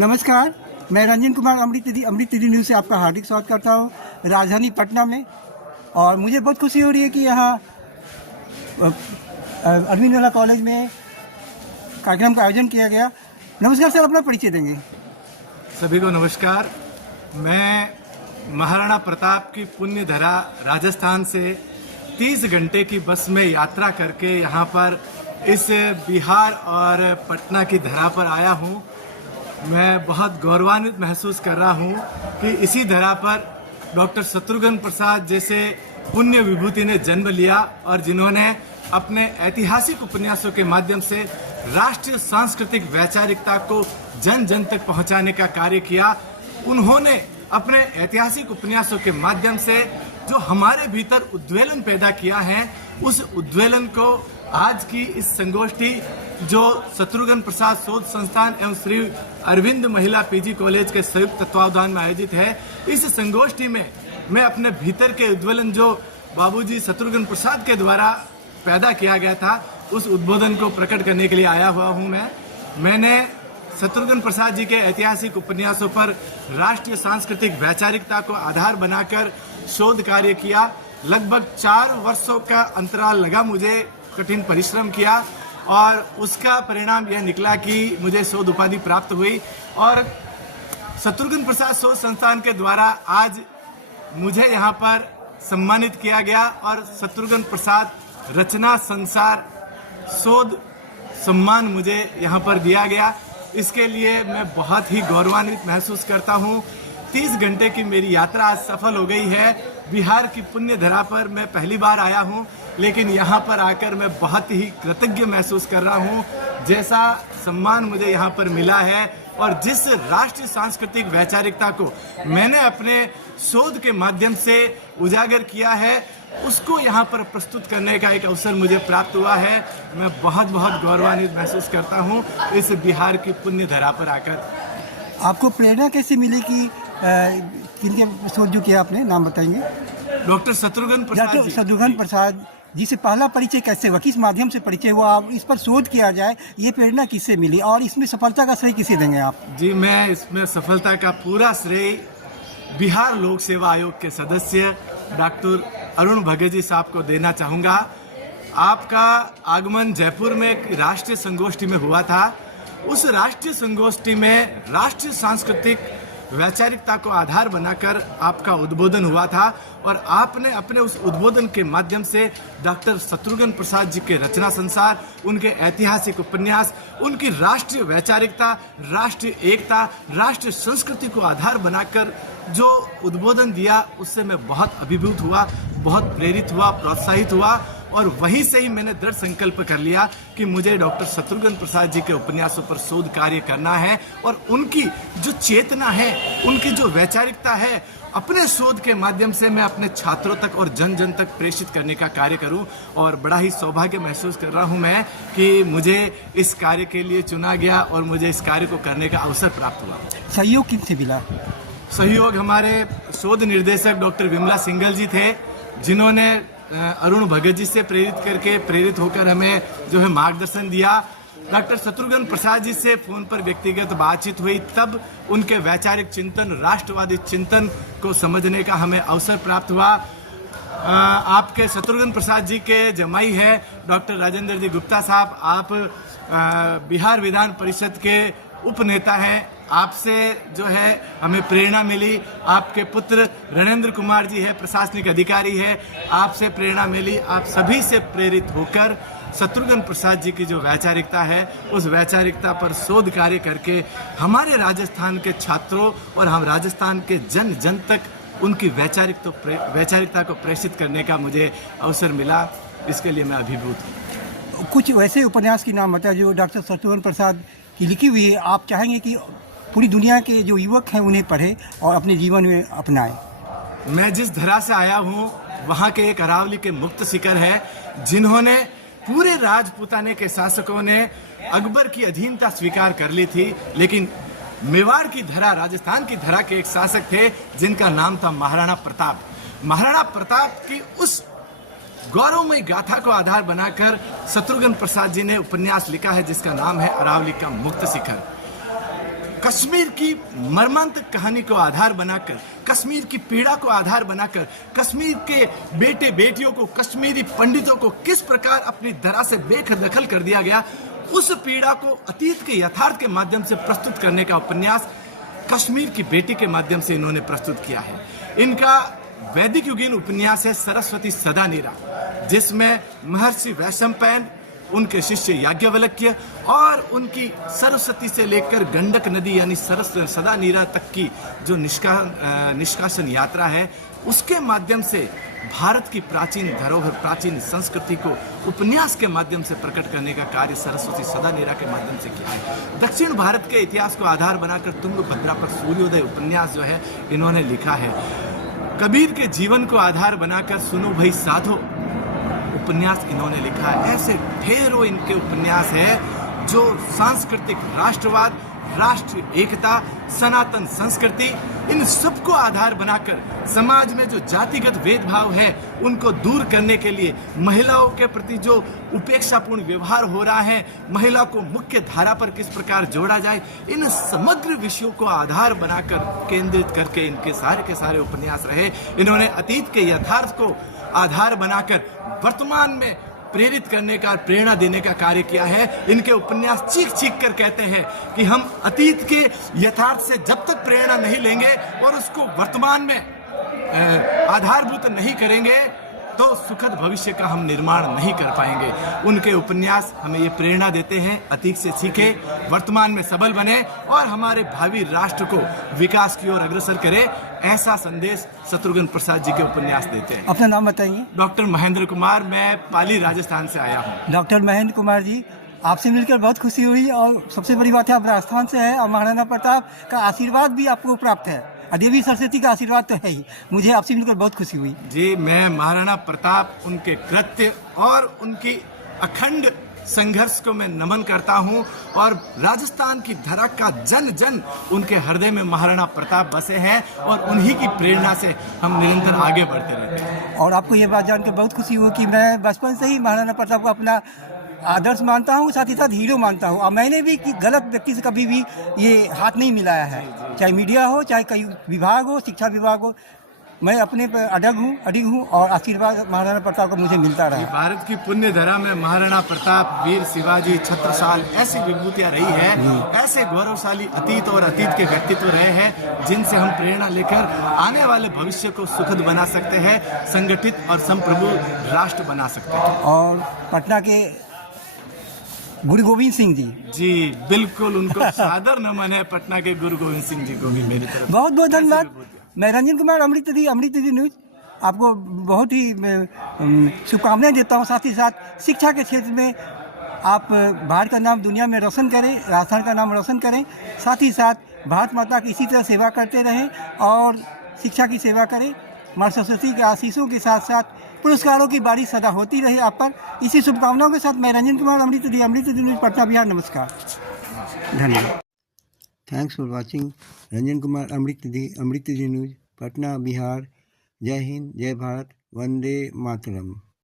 नमस्कार, मैं रंजन कुमार अमृत निधि न्यूज़ से आपका हार्दिक स्वागत करता हूँ राजधानी पटना में। और मुझे बहुत खुशी हो रही है कि यहाँ अरविंद कॉलेज में कार्यक्रम का आयोजन किया गया। नमस्कार सर, अपना परिचय देंगे? सभी को नमस्कार। मैं महाराणा प्रताप की पुण्य धरा राजस्थान से 30 घंटे की बस में यात्रा करके यहाँ पर इस बिहार और पटना की धरा पर आया हूँ। मैं बहुत गौरवान्वित महसूस कर रहा हूँ कि इसी धरा पर डॉक्टर शत्रुघ्न प्रसाद जैसे पुण्य विभूति ने जन्म लिया और जिन्होंने अपने ऐतिहासिक उपन्यासों के माध्यम से राष्ट्रीय सांस्कृतिक वैचारिकता को जन जन तक पहुंचाने का कार्य किया। उन्होंने अपने ऐतिहासिक उपन्यासों के माध्यम से जो हमारे भीतर उद्वेलन पैदा किया है, उस उद्वेलन को आज की इस संगोष्ठी जो शत्रुघ्न प्रसाद शोध संस्थान एवं श्री अरविंद महिला पीजी कॉलेज के संयुक्त तत्वावधान में आयोजित है, इस संगोष्ठी में मैं अपने भीतर के उद्वेलन जो बाबूजी शत्रुघ्न प्रसाद के द्वारा पैदा किया गया था, उस उद्बोधन को प्रकट करने के लिए आया हुआ हूँ। मैंने शत्रुघ्न प्रसाद जी के ऐतिहासिक उपन्यासों पर राष्ट्रीय सांस्कृतिक वैचारिकता को आधार बनाकर शोध कार्य किया। लगभग 4 वर्षों का अंतराल लगा मुझे, कठिन परिश्रम किया और उसका परिणाम यह निकला कि मुझे शोध उपाधि प्राप्त हुई। और शत्रुघ्न प्रसाद शोध संस्थान के द्वारा आज मुझे यहाँ पर सम्मानित किया गया और शत्रुघ्न प्रसाद रचना संसार शोध सम्मान मुझे यहाँ पर दिया गया। इसके लिए मैं बहुत ही गौरवान्वित महसूस करता हूँ। 30 घंटे की मेरी यात्रा आज सफल हो गई है। बिहार की पुण्य धरा पर मैं पहली बार आया हूँ, लेकिन यहाँ पर आकर मैं बहुत ही कृतज्ञ महसूस कर रहा हूँ। जैसा सम्मान मुझे यहाँ पर मिला है और जिस राष्ट्रीय सांस्कृतिक वैचारिकता को मैंने अपने शोध के माध्यम से उजागर किया है, उसको यहाँ पर प्रस्तुत करने का एक अवसर मुझे प्राप्त हुआ है। मैं बहुत बहुत गौरवान्वित महसूस करता हूँ इस बिहार की पुण्य धरा पर आकर। आपको प्रेरणा कैसे मिली कि किनके शोध जो किया आपने, नाम बताएंगे? डॉक्टर शत्रुघ्न प्रसाद जी से पहला परिचय कैसे हुआ, किस माध्यम से परिचय हुआ, आप इस पर शोध किया जाए, ये प्रेरणा किससे मिली और इसमें सफलता का श्रेय किसे देंगे आप? जी, मैं इसमें सफलता का पूरा श्रेय बिहार लोक सेवा आयोग के सदस्य डॉक्टर अरुण भगत जी साहब को देना चाहूँगा। आपका आगमन जयपुर में एक राष्ट्रीय संगोष्ठी में हुआ था। उस राष्ट्रीय संगोष्ठी में राष्ट्रीय सांस्कृतिक वैचारिकता को आधार बनाकर आपका उद्बोधन हुआ था और आपने अपने उस उद्बोधन के माध्यम से डॉक्टर शत्रुघ्न प्रसाद जी के रचना संसार, उनके ऐतिहासिक उपन्यास, उनकी राष्ट्रीय वैचारिकता, राष्ट्रीय एकता, राष्ट्रीय संस्कृति को आधार बनाकर जो उद्बोधन दिया, उससे मैं बहुत अभिभूत हुआ, बहुत प्रेरित हुआ, प्रोत्साहित हुआ और वहीं से ही मैंने दृढ़ संकल्प कर लिया कि मुझे डॉक्टर शत्रुघ्न प्रसाद जी के उपन्यासों पर शोध कार्य करना है और उनकी जो चेतना है, उनकी जो वैचारिकता है, अपने शोध के माध्यम से मैं अपने छात्रों तक और जन जन तक प्रेषित करने का कार्य करूं। और बड़ा ही सौभाग्य महसूस कर रहा हूं मैं कि मुझे इस कार्य के लिए चुना गया और मुझे इस कार्य को करने का अवसर प्राप्त हुआ। सहयोग किनसे मिला? सहयोग हमारे शोध निर्देशक डॉक्टर विमला सिंघल जी थे, जिन्होंने अरुण भगत जी से प्रेरित होकर हमें जो है मार्गदर्शन दिया। डॉक्टर शत्रुघ्न प्रसाद जी से फोन पर व्यक्तिगत बातचीत हुई, तब उनके वैचारिक चिंतन, राष्ट्रवादी चिंतन को समझने का हमें अवसर प्राप्त हुआ। आपके शत्रुघ्न प्रसाद जी के जमाई है डॉक्टर राजेंद्र जी गुप्ता साहब, आप बिहार विधान परिषद के उपनेता हैं, आपसे जो है हमें प्रेरणा मिली। आपके पुत्र रणेंद्र कुमार जी है, प्रशासनिक अधिकारी है, आपसे प्रेरणा मिली। आप सभी से प्रेरित होकर शत्रुघ्न प्रसाद जी की जो वैचारिकता है, उस वैचारिकता पर शोध कार्य करके हमारे राजस्थान के छात्रों और हम राजस्थान के जन जन तक उनकी वैचारिकता को प्रेषित करने का मुझे अवसर मिला। इसके लिए मैं अभिभूत हूँ। कुछ वैसे उपन्यास की नाम बताए जो डॉक्टर शत्रुघ्न प्रसाद की लिखी हुई है, आप चाहेंगे कि पूरी दुनिया के जो युवक हैं उन्हें पढ़े और अपने जीवन में अपनाएं? मैं जिस धरा से आया हूँ, वहाँ के एक अरावली के मुक्त शिखर है, जिन्होंने पूरे राजपूताने के शासकों ने अकबर की अधीनता स्वीकार कर ली थी, लेकिन मेवाड़ की धरा, राजस्थान की धरा के एक शासक थे जिनका नाम था महाराणा प्रताप। महाराणा प्रताप की उस गौरवमयी गाथा को आधार बनाकर शत्रुघ्न प्रसाद जी ने उपन्यास लिखा है जिसका नाम है अरावली का मुक्त शिखर। कश्मीर की मर्मांतिक कहानी को आधार बनाकर, कश्मीर की पीड़ा को आधार बनाकर, कश्मीर के बेटे बेटियों को, कश्मीरी पंडितों को किस प्रकार अपनी धरा से बेदखल कर दिया गया, उस पीड़ा को अतीत के यथार्थ के माध्यम से प्रस्तुत करने का उपन्यास कश्मीर की बेटी के माध्यम से इन्होंने प्रस्तुत किया है। इनका वैदिक युगीन उपन्यास है सरस्वती सदा नीरा, जिसमें महर्षि वैशंपायन, उनके शिष्य याज्ञवल्क्य और उनकी सरस्वती से लेकर गंडक नदी यानी सरस्वती सदा नीरा तक की जो निष्कासन यात्रा है, उसके माध्यम से भारत की प्राचीन धरोहर, प्राचीन संस्कृति को उपन्यास के माध्यम से प्रकट करने का कार्य सरस्वती सदा नीरा के माध्यम से किया है। दक्षिण भारत के इतिहास को आधार बनाकर तुंगभद्रा पर सूर्योदय उपन्यास जो है इन्होंने लिखा है। कबीर के जीवन को आधार बनाकर सुनो भाई साधो उपन्यास इन्होंने लिखा है। ऐसे ढेरों इनके उपन्यास है जो सांस्कृतिक राष्ट्रवाद, राष्ट्रीय एकता, सनातन संस्कृति, इन सबको आधार बनाकर समाज में जो जातिगत भेदभाव है उनको दूर करने के लिए, महिलाओं के प्रति जो उपेक्षापूर्ण व्यवहार हो रहा है, महिला को मुख्य धारा पर किस प्रकार जोड़ा जाए, इन समग्र विषयों को आधार बनाकर केंद्रित करके इनके सारे के सारे उपन्यास रहे। इन्होंने अतीत के यथार्थ को आधार बनाकर वर्तमान में प्रेरित करने का, प्रेरणा देने का कार्य किया है। इनके उपन्यास चीख चीख कर कहते हैं कि हम अतीत के यथार्थ से जब तक प्रेरणा नहीं लेंगे और उसको वर्तमान में आधारभूत नहीं करेंगे तो सुखद भविष्य का हम निर्माण नहीं कर पाएंगे। उनके उपन्यास हमें ये प्रेरणा देते हैं, अतीत से सीखे, वर्तमान में सबल बने और हमारे भावी राष्ट्र को विकास की ओर अग्रसर करे, ऐसा संदेश शत्रुघ्न प्रसाद जी के उपन्यास देते हैं। अपना नाम बताइए। डॉक्टर महेंद्र कुमार, मैं पाली राजस्थान से आया हूँ। डॉक्टर महेंद्र कुमार जी, आपसे मिलकर बहुत खुशी हुई और सबसे बड़ी बात है आप राजस्थान से हैं और महाराणा प्रताप का आशीर्वाद भी आपको प्राप्त है और देवी सरस्वती का आशीर्वाद तो है ही। मुझे आपसे मिलकर बहुत खुशी हुई जी। मैं महाराणा प्रताप, उनके कृत्य और उनकी अखंड संघर्ष को मैं नमन करता हूं और राजस्थान की धरा का जन जन उनके हृदय में महाराणा प्रताप बसे हैं और उन्हीं की प्रेरणा से हम निरंतर आगे बढ़ते रहते हैं। और आपको ये बात जानकर बहुत खुशी हुई कि मैं बचपन से ही महाराणा प्रताप को अपना आदर्श मानता हूँ, साथ ही साथ हीरो मानता हूँ और मैंने भी कि गलत व्यक्ति से कभी भी ये हाथ नहीं मिलाया है, चाहे मीडिया हो, चाहे कई विभाग हो, शिक्षा विभाग हो। मैं अपने पर अडिग हूँ और आशीर्वाद महाराणा प्रताप का मुझे मिलता रहा। भारत की पुण्य धरा में महाराणा प्रताप, वीर शिवाजी, छत्रसाल ऐसी विभूतियां रही है, ऐसे गौरवशाली अतीत और अतीत के व्यक्तित्व रहे हैं जिनसे हम प्रेरणा लेकर आने वाले भविष्य को सुखद बना सकते हैं, संगठित और संप्रभु राष्ट्र बना सकते हैं। और पटना के गुरु गोविंद सिंह जी बिल्कुल, उनको सादर नमन है। पटना के गुरु गोविंद सिंह जी को भी मेरी तरफ बहुत बहुत धन्यवाद। मैं रंजन कुमार, अमृत दी न्यूज, आपको बहुत ही शुभकामनाएं देता हूं। साथ ही साथ शिक्षा के क्षेत्र में आप भारत का नाम दुनिया में रोशन करें, राजस्थान का नाम रोशन करें, साथ ही साथ भारत माता की इसी तरह सेवा करते रहें और शिक्षा की सेवा करें। माँ सरस्वती के आशीषों के साथ साथ पुरस्कारों की बारिश सदा होती रहे आप पर। इसी शुभकामनाओं के साथ मैं रंजन कुमार, अमृत दी न्यूज, पटना बिहार। नमस्कार, धन्यवाद। Thanks for watching Ranjan Kumar, Amrit the news, Patna Bihar. जय हिंद, जय भारत, वंदे मातरम।